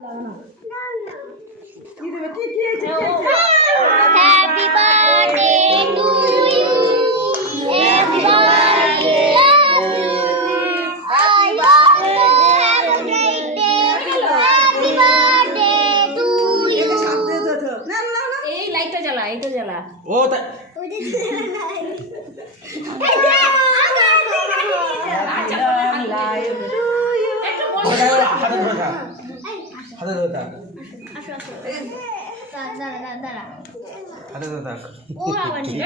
Happy birthday to you. Happy birthday. I want to have a great day. Happy birthday to you. এই লাইটটা জ্বালা, এইটা জ্বালা। ও তাই হাতে ধরে থাক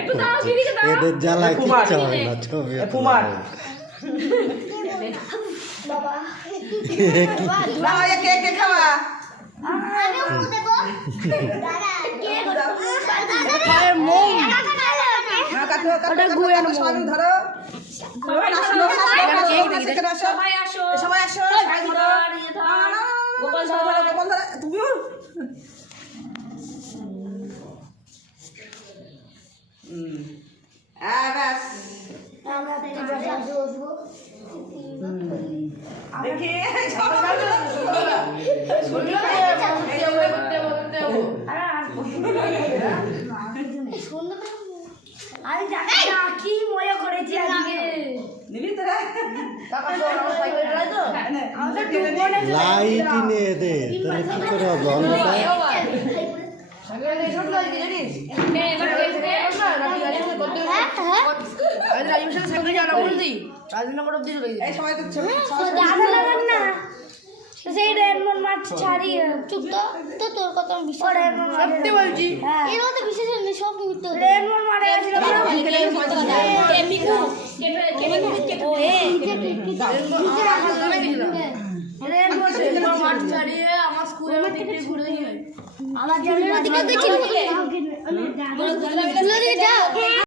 একটু দাও, দিদিকে দাও। এদের জ্বালায় কিচ্ছু হয় না ছবি কুমার সবাই আসো, সবাই আসো গোপাল ধরো, গোপাল ধরো তুমিও দেখি কি মজা করেছি আজকে। লাইট নে এদের তাহলে কি করে হবে অন্ধকার আমার